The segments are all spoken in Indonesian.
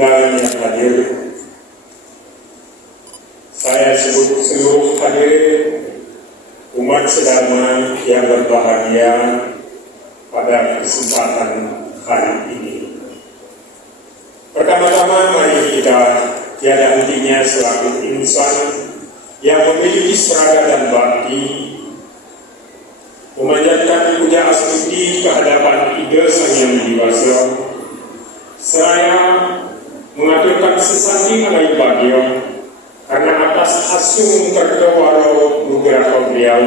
undangan yang hadir. Saya sebut seluruh hadirin umat sedharma yang berbahagia pada kesempatan hari ini. Pertama-tama mari kita tiada hentinya selaku insan yang memiliki seragam dan bakti memanjatkan puja astuti kehadapan Ida Sang Hyang Widi Wasa, seraya mengaturkan sesanti alai bagio karena atas asung terkewaro nugraha beliau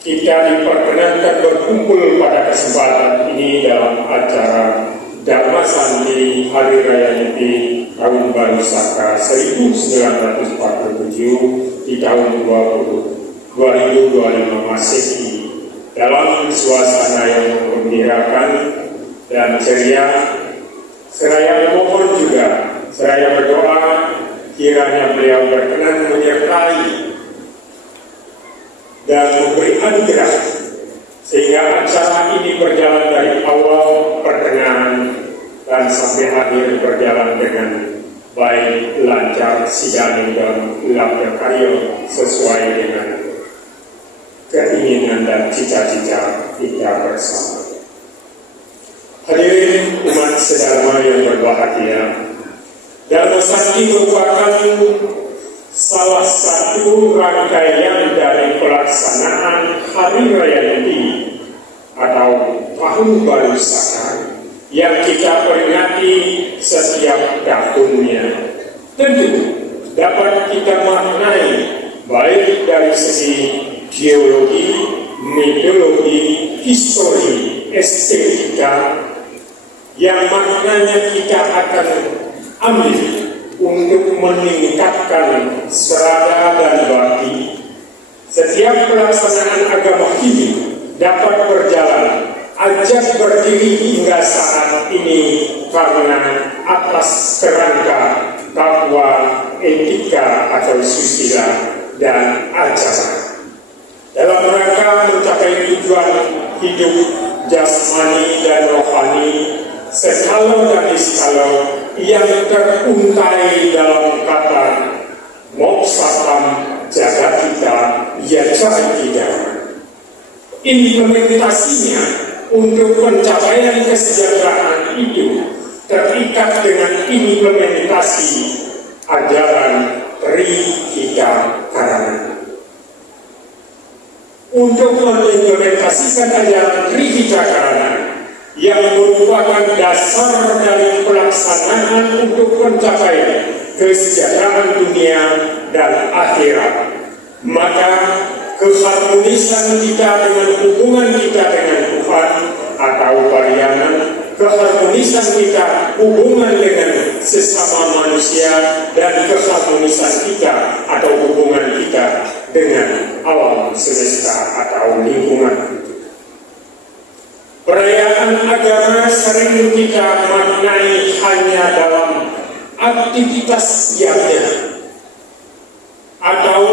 kita diperkenankan berkumpul pada kesempatan ini dalam acara Dharma Santi Hari Raya Nyepi Tahun Baru Saka 1947 di tahun 2025 Masehi dalam suasana yang menggembirakan dan ceria, seraya memohon juga, seraya berdoa kiranya beliau berkenan menyertai dan memberi anugerah sehingga acara ini berjalan dari awal pertengahan dan sampai akhir berjalan dengan baik, lancar, sidani dan lapar karya sesuai dengan keinginan dan cita-cita kita bersama. Hadirin umat sedharma yang berbahagia, Dharma Santi merupakan salah satu rangkaian dari pelaksanaan Hari Raya Nyepi atau Tahun Baru Saka yang kita peringati setiap tahunnya. Tentu dapat kita maknai baik dari segi geologi, meteorologi, histori, estetika yang maknanya kita akan ambil untuk meningkatkan serada dan bakti. Setiap pelaksanaan agama ini dapat berjalan ajak berdiri hingga saat ini karena atas kerangka takwa, etika atau susila dan ajaran dalam rangka mencapai tujuan hidup jasmani dan rohani skala dan skala yang teruntai dalam kata moksatam jagatita yajahita. Implementasinya untuk pencapaian kesejahteraan itu terikat dengan implementasi ajaran Trihita Karana. Untuk mengimplementasikan ajaran Trihita Karana yang merupakan dasar dari pelaksanaan untuk mencapai kesejahteraan dunia dan akhirat, maka keharmonisan kita dengan hubungan kita dengan Tuhan atau parianan, keharmonisan kita hubungan dengan sesama manusia, dan keharmonisan kita atau hubungan kita dengan alam semesta atau lingkungan. Perayaan agama sering kita maknai hanya dalam aktivitas diamnya atau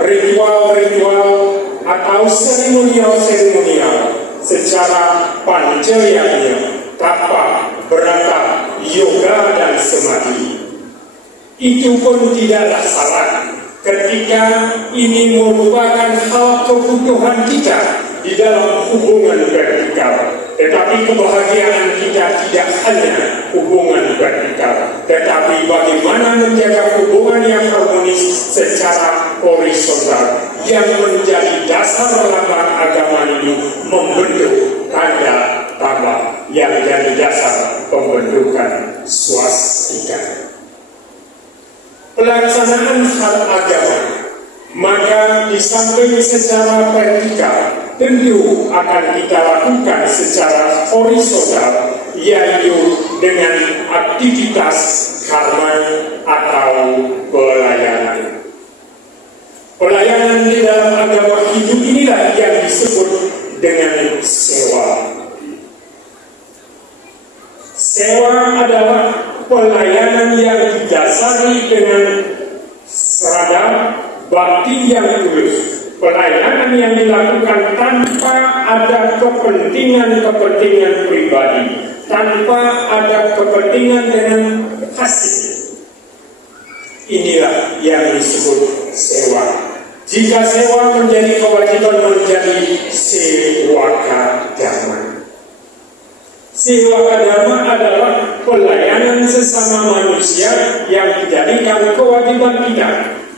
ritual-ritual atau seremonial-seremonial secara pancayanya, tapa, berata, yoga, dan samadhi. Itu pun tidaklah salah ketika ini merupakan hal kebutuhan kita di dalam hubungan vertikal. Tetapi kebahagiaan kita tidak hanya hubungan vertikal, tetapi bagaimana menjaga hubungan yang harmonis secara horizontal yang menjadi dasar lambang agama ini membentuk tanda tambah yang jadi dasar pembentukan swastika. Pelaksanaan hal agama maka di samping secara vertikal tentu akan kita lakukan secara horizontal, yaitu dengan aktivitas karma atau pelayanan. Pelayanan di dalam agama hidup inilah yang disebut dengan sewa. Sewa adalah pelayanan yang didasari dengan seragam bakti yang tulus. Pelayanan yang dilakukan tanpa ada kepentingan pribadi, tanpa ada kepentingan dengan kasih. Inilah yang disebut sewa. Jika sewa menjadi kewajiban, menjadi sewaka dharma. Sewaka dharma adalah pelayanan sesama manusia yang dijadikan kewajiban kita.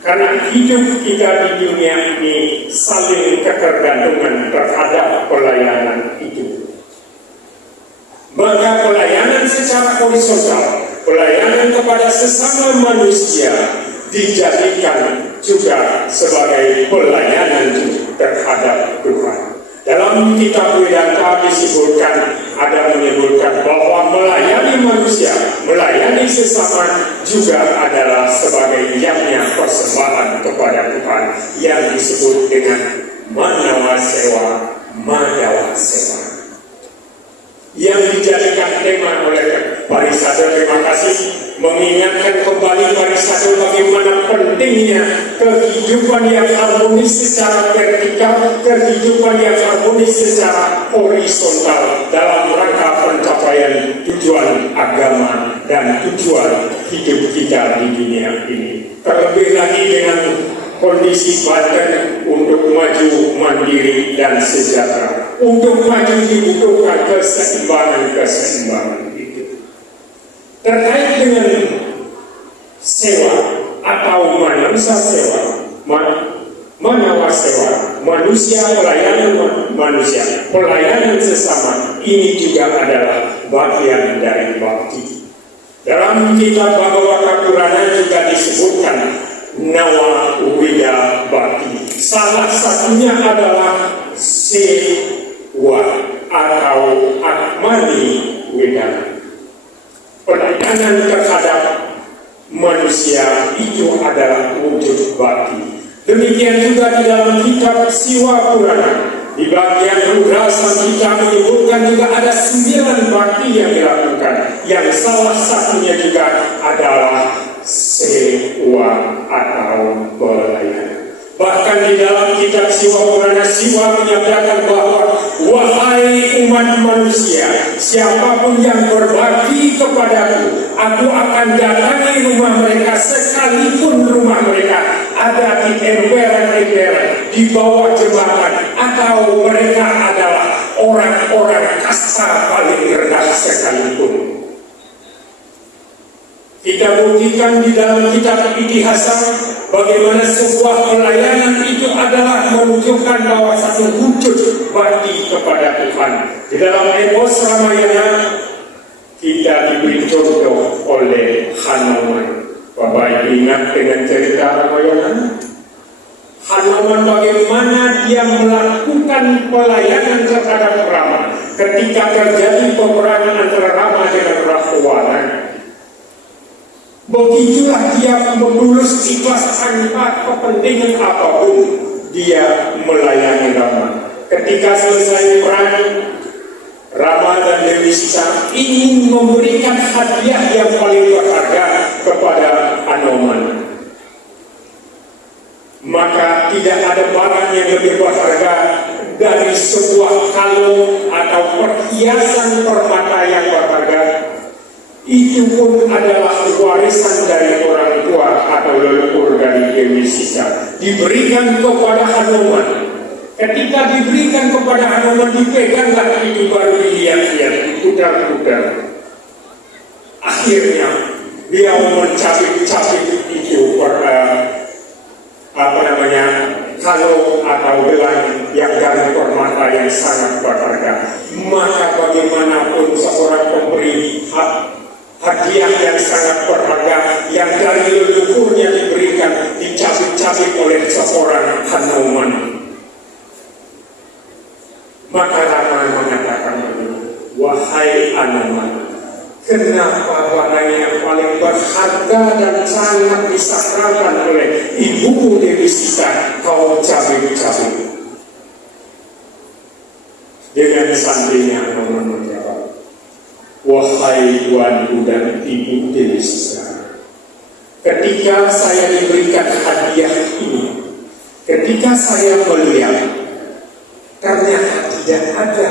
Karena hidup kita di dunia ini saling ketergantungan terhadap pelayanan itu. Maka pelayanan secara horizontal, pelayanan kepada sesama manusia dijadikan juga sebagai pelayanan terhadap Tuhan. Dalam kitab Wedanta disebutkan, ada menyebutkan bahwa melayani manusia, melayani sesama juga adalah sebagai yagna persembahan kepada Tuhan yang disebut dengan manawa sewa, madawa sewa. Yang dijadikan tema oleh Parisade, terima kasih, mengingatkan kembali Parisade bagaimana pentingnya kehidupan yang harmonis secara vertikal, kehidupan yang harmonis secara horizontal dalam rangka pencapaian tujuan agama dan tujuan hidup kita di dunia ini. Terlebih lagi dengan kondisi Banten untuk maju mandiri dan sejahtera. Untuk maju dibutuhkan keseimbangan itu. Terkait dengan sewa atau manusia sewa, manawa sewa, manusia pelayanan manusia, pelayanan sesama, ini juga adalah bagian dari bakti. Dalam kitab Bhagavata Purana juga disebutkan nawa wida bakti. Salah satunya adalah sewa atau atmani wedana. Pelayanan terhadap manusia itu adalah wujud bakti. Demikian juga di dalam kitab Siwa Purana, di bagian Rudra Samhita menyebutkan juga ada 9 bakti yang dilakukan, yang salah satunya juga adalah sewa atau pelayanan. Bahkan di dalam kitab Siwa Purana, Siwa menyatakan bahwa wahai umat manusia, siapapun yang berbakti kepadaku, aku akan datangi rumah mereka sekalipun rumah mereka ada di emperan-emperan, di bawah jembatan, atau mereka adalah orang-orang kasta paling rendah sekalipun. Kita buktikan di dalam kitab Itihasa bagaimana sebuah pelayanan itu adalah menunjukkan bahwa satu wujud bakti kepada Tuhan. Di dalam epos Ramayana kita diberi contoh oleh Hanuman. Bapak ingat dengan cerita Ramayana? Hanuman bagaimana dia melakukan pelayanan terhadap Rama ketika terjadi peperangan antara Rama dengan Rahwana. Begitulah dia menulus ikhlas tanpa kepentingan apapun, dia melayani Rama. Ketika selesai perang, Rama dan Dewi Sita ingin memberikan hadiah yang paling berharga kepada Hanuman. Maka tidak ada barang yang lebih berharga dari sebuah kalung atau perhiasan permata yang berharga. Itu pun adalah warisan dari orang tua atau leluhur dari Dewi Sita, diberikan kepada Hanuman. Ketika diberikan kepada Hanuman, dipeganglah itu, baru dilihat-lihat, diputar-putar. Akhirnya dia mencabik-cabik itu kalung atau gelang yang dari permata yang sangat berharga. Maka bagaimanapun seorang pemberi hadiah yang sangat berharga yang dari leluhurnya diberikan, dicabik-cabik oleh seorang Hanuman. Maka Rama mengatakan begini, wahai Hanuman, kenapa barang yang paling berharga dan sangat disakralkan oleh ibumu Dewi Sita kau cabik-cabik? Dengan santinya Hanuman menjawab, wahai tuanku dan ibu Dewi Sita, ketika saya diberikan hadiah ini, ketika saya melihat ternyata tidak ada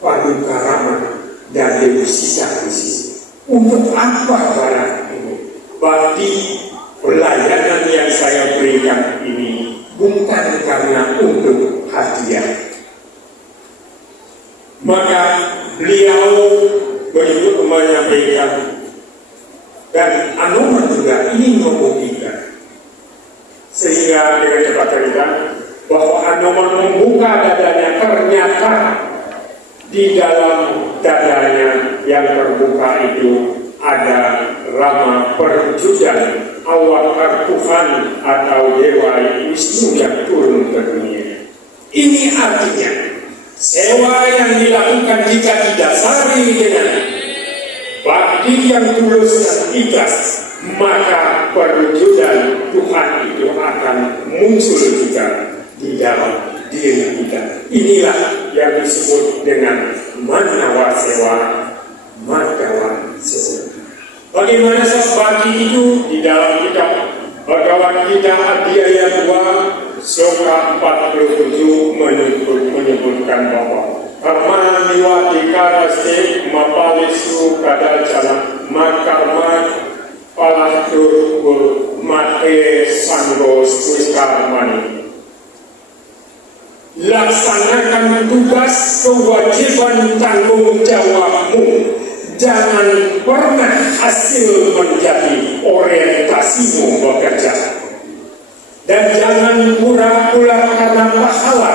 paduka Rama dan deposita di sini. Untuk apa barang ini? Bakti pelayanan yang saya berikan ini bukan karena untuk hadiah. Maka beliau begitu menyampaikan, dan Anoman juga ingin membuktikan, sehingga dengan cepat cerita bahwa Anoman membuka dadanya, ternyata di dalam dadanya yang terbuka itu ada rama perwujudan awakar Tuhan atau Dewa Wisnu yang turun ke dunia. Ini artinya sewa yang dilakukan jika didasari dengan bakti yang tulus dan ikhlas, maka perwujudan Tuhan itu akan muncul juga di dalam diri kita. Inilah yang disebut dengan manawa sewa, madawa sewa. Bagaimana bakti itu di dalam kitab Bhagavad Gita Adhyaya 2 Sloka 47 menyebutkan bahwa karma niwadikaraste mapalisu kadacana makarma palahtur mate sanggos wiskarmani. Laksanakan tugas kewajiban tanggung jawabmu. Jangan pernah hasil menjadi orientasimu bekerja. Dan jangan pura-pura karena pahala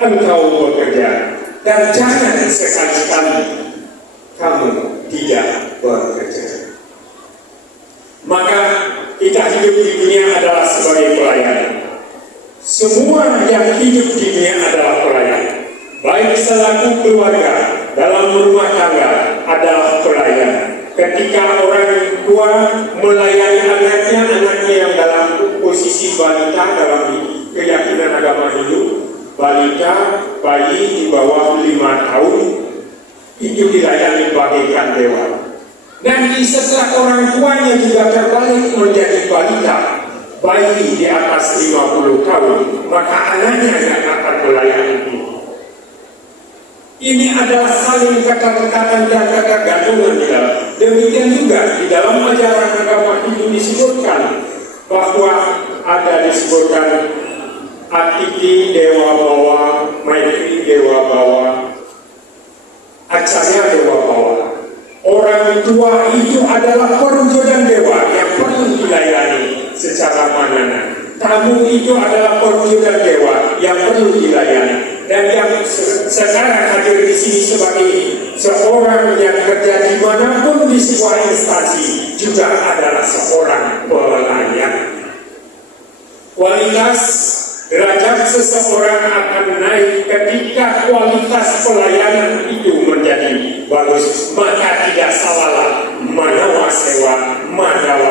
engkau bekerja. Dan jangan sekali-kali kamu tidak bekerja. Maka kita hidup di dunia adalah sebagai pelayan. Semua yang hidup di dunia adalah pelayan. Baik selaku keluarga, dalam rumah tangga adalah pelayan. Ketika orang tua melayani anaknya yang dalam posisi balita dalam keyakinan agama Hindu, balita, bayi di bawah 5 tahun, itu dilayani bagaikan dewa. Nanti setelah orang tuanya juga terbalik menjadi balita, bayi di atas 50 tahun, maka anaknya yang akan melayani itu. Ini adalah saling kata-kata dan kata-gantungan. Demikian juga di dalam ajaran agama Hindu disebutkan bahwa ada disebutkan Atiti Dewa Bawa, Maitri Dewa Bawa, Acarya Dewa Bawa. Orang tua itu adalah perwujudan dewa yang perlu dilayani secara manana. Tamu itu adalah perwujudan dewa yang perlu dilayani. Dan yang sekarang hadir di sini sebagai seorang yang kerja dimanapun di sebuah instansi juga adalah seorang pelayan. Kualitas derajat seseorang akan naik ketika kualitas pelayanan itu menjadi bagus. Maka tidak salahlah manawa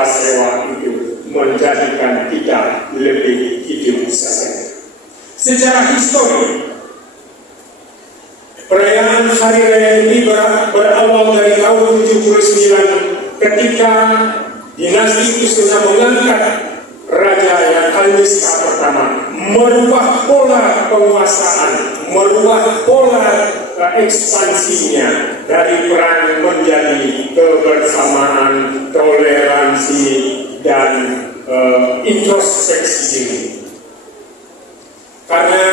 sewa itu menjadikan kita lebih hidup saja. Secara histori, perayaan Hari Raya ini berawal dari tahun 79 ketika dinasti Kusuma mengangkat Raja yang Kalmiska pertama, merubah pola penguasaan, merubah pola ekspansinya dari perang menjadi kebersamaan, toleransi, dan introspeksi diri. Karena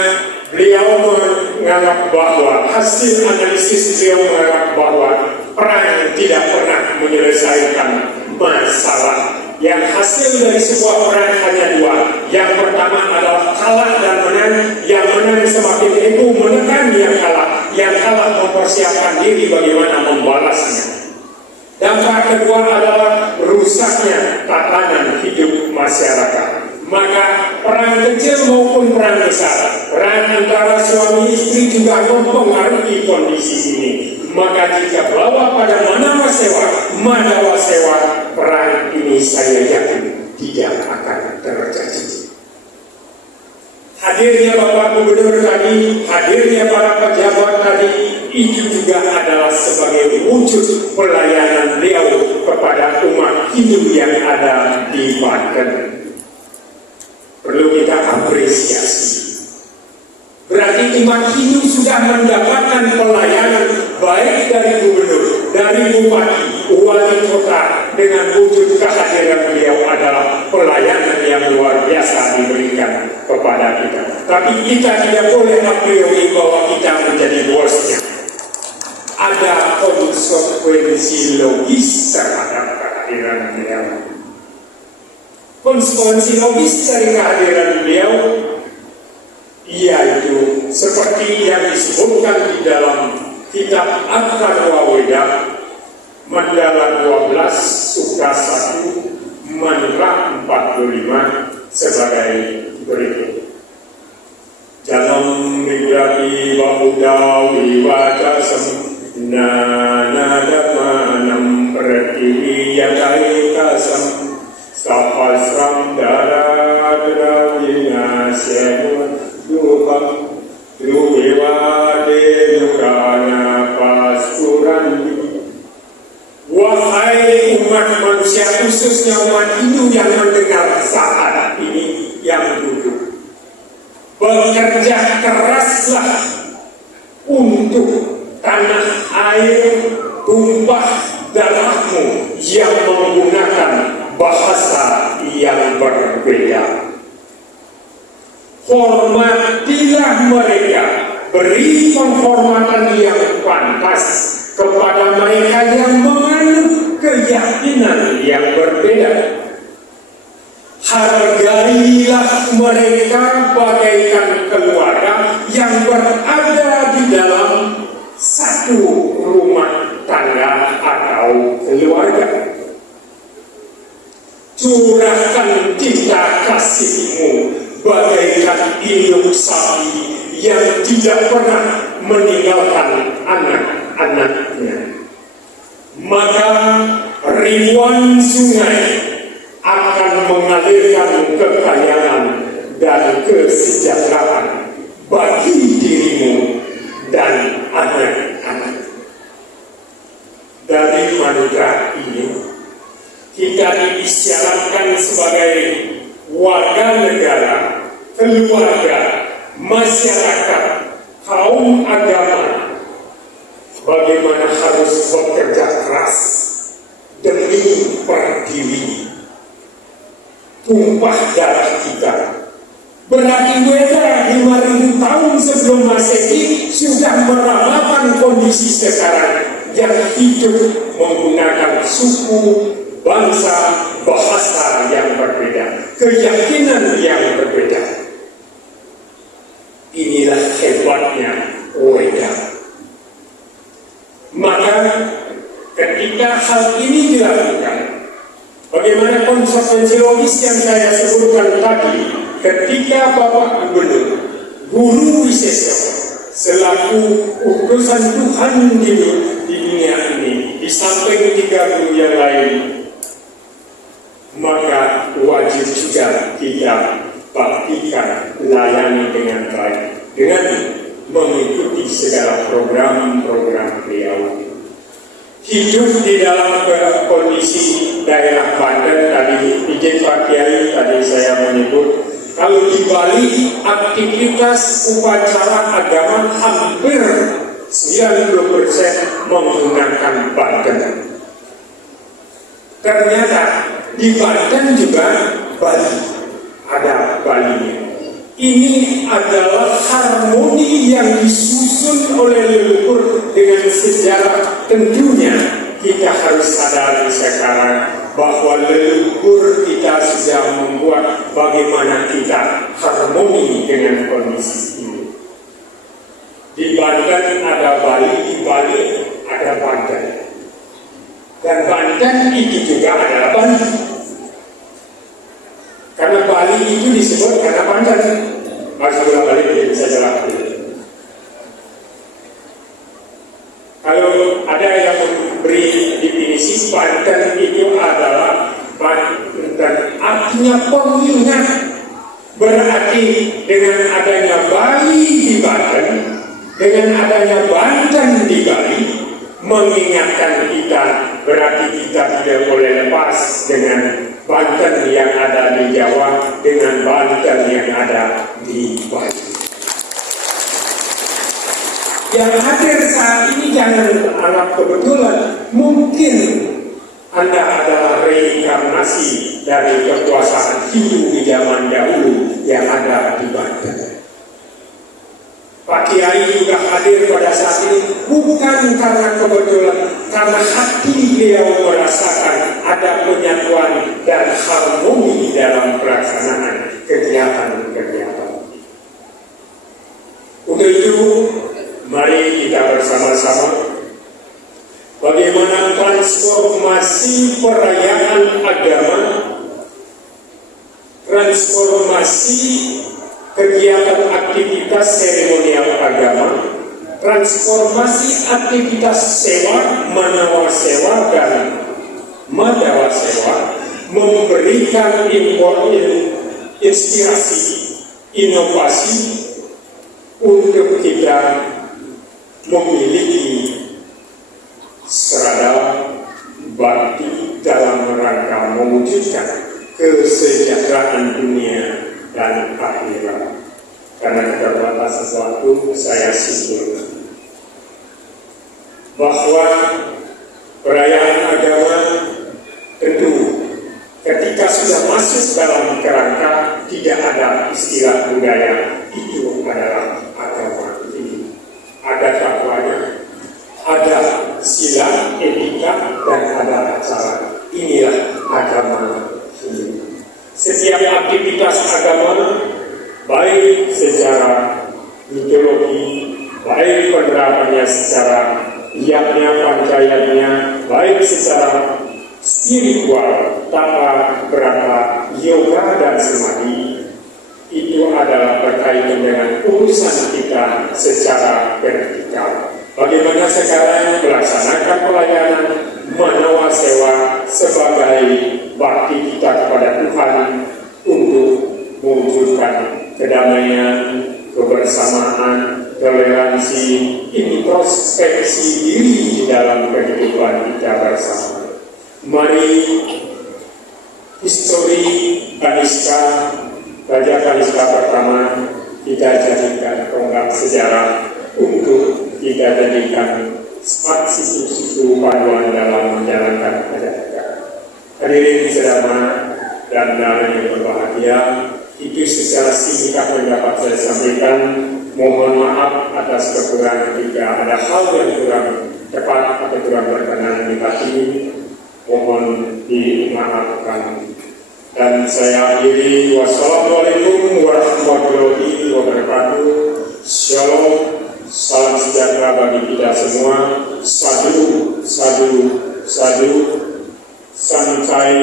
beliau menganggap bahwa hasil analisis beliau menganggap bahwa perang tidak pernah menyelesaikan masalah. Yang hasil dari sebuah perang hanya dua. Yang pertama adalah kalah dan menang. Yang menang semakin ego menekan yang kalah. Yang kalah mempersiapkan diri bagaimana membalasnya. Dampak kedua adalah rusaknya tatanan hidup masyarakat. Maka perang kecil maupun perang besar, perang antara suami istri juga mempengaruhi kondisi ini. Maka jika bawa pada manawa sewa, perang ini saya yakin tidak akan terjadi. Hadirnya Bapak Gubernur tadi, hadirnya para pejabat tadi, itu juga adalah sebagai wujud pelayanan beliau kepada umat Hindu yang ada di Banten. Perlu kita apresiasi. Berarti umat Hindu sudah mendapatkan pelayanan baik dari gubernur dari bupati, wali kota, dengan wujud kehadiran beliau adalah pelayanan yang luar biasa diberikan kepada kita. Tapi kita tidak boleh a priori bahwa kita menjadi bosnya. Ada konsekuensi logis terhadap kehadiran beliau. Konsekuensi logis dari kehadiran beliau yaitu seperti yang disebutkan di dalam kitab At-Tarwawidah Mandala 12 Suka 1 Mantra 45 sebagai berikut. Jalam migrati bahuda wiwajasam nanadamanam pratiwi yadai kasam sapasram daradravina semu duham duhewade nurana pasurandi. Wahai umat manusia, khususnya umat Hindu yang mendengar saat ini yang duduk, bekerja keraslah untuk tanah air tumpah darahmu yang menggunakan bahasa yang berbeda. Hormatilah mereka, beri penghormatan yang pantas kepada mereka yang menganut keyakinan yang berbeda. Hargailah mereka bagaikan keluarga yang berada di dalam satu rumah tangga atau keluarga. Curahkan cinta kasihmu bagaikan induk sapi yang tidak pernah meninggalkan anak-anaknya. Maka ribuan sungai akan mengalirkan kekayaan dan kesejahteraan bagi dirimu dan anak-anak. Dari mantra ini kita diisyaratkan sebagai warga negara, keluarga, masyarakat, kaum agama, bagaimana harus bekerja keras demi perdiri tumpah darah kita. Berarti Weda 5.000 tahun sebelum Masehi sudah meramalkan kondisi sekarang yang hidup menggunakan suku, bangsa, bahasa yang berbeda, keyakinan yang berbeda. Inilah hebatnya Weda. Maka ketika hal ini dilakukan, bagaimana konsekuensi logis yang saya sebutkan tadi, ketika Bapak Gubernur Guru Wiseso selaku utusan Tuhan di dunia ini, di samping 3 guru yang lain, maka wajib juga kita baktikan, layani dengan baik dengan mengikuti segala program-program beliau. Hidup di dalam kondisi daerah Banten, tadi izin Pak Kiai, tadi saya menyebut, kalau di Bali aktivitas upacara agama hampir 90% menggunakan Banten. Ternyata di Banten juga Bali, ada Balinya. Ini adalah harmoni yang disusun oleh leluhur dengan sejarah. Tentunya kita harus sadari sekarang bahwa leluhur kita sudah membuat bagaimana kita harmoni dengan kondisi ini. Di Banten ada Bali, di Bali ada Banten. Dan Banten itu juga adalah Bali. Karena Bali itu disebut karena Banten. Maksudnya Bali tidak bisa jelaskan. Kalau ada yang memberi definisi, Banten itu adalah Banten, artinya pengingat. Berarti dengan adanya Bali di Banten, dengan adanya Banten di Bali, mengingatkan kita, berarti kita tidak boleh lepas dengan Banten yang ada di Jawa dengan Banten yang ada di Bali. Yang hadir saat ini jangan anggap kebetulan. Mungkin Anda adalah reinkarnasi dari kekuasaan Hindu di zaman dahulu yang ada di Banten. Pak Kiai juga hadir pada saat ini bukan karena kebetulan, karena hati beliau merasakan ada penyatuan dan harmoni dalam pelaksanaan kegiatan-kegiatan. Untuk itu, mari kita bersama-sama bagaimana transformasi perayaan agama, transformasi kegiatan aktivitas seremonial agama, transformasi aktivitas sewa, manawa sewa, dan madawa sewa, memberikan inspirasi, inovasi untuk kita memiliki serada bakti dalam rangka mewujudkan kesejahteraan dunia dan akhirat. Karena terbatas sesuatu, saya simpulkan bahwa perayaan agama tentu ketika sudah masuk dalam kerangka tidak ada istilah budaya, itu adalah agama ini. Ada takwanya, ada sila, etika, dan ada acara. Inilah agama ini. Setiap aktivitas agama, baik secara mitologi, baik penerapannya secara yagna pancayanya, baik secara spiritual, tata berata, yoga, dan samadhi, itu adalah berkaitan dengan urusan kita secara vertikal. Bagaimana sekarang melaksanakan pelayanan manawa sewa sebagai bakti kita kepada Tuhan untuk mewujudkan kedamaian, kebersamaan, toleransi, introspeksi diri di dalam kehidupan kita bersama. Mari histori Kaniska, Raja Kaniska pertama, kita jadikan tonggak sejarah untuk kita jadikan situ-situ panduan dalam menjalankan ajaran. Hadirin sedama dan dana yang berbahagia, itu secara singkat yang dapat saya sampaikan. Mohon maaf atas kekurangan jika ada hal yang kurang tepat atau kurang berkenan di hati, mohon dimaafkan. Dan saya akhiri, wassalamualaikum warahmatullahi wabarakatuh. Shalom. Salam sejahtera bagi kita semua. Sadu, sadu, sadu. Santai,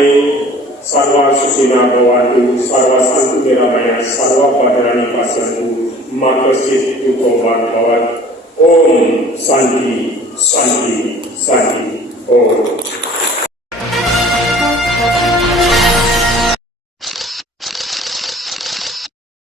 sarwa susina bawatu, sarwa santu niramaya, sarwa badrani pasyantu, makasih tukoban bawat. Om Santi.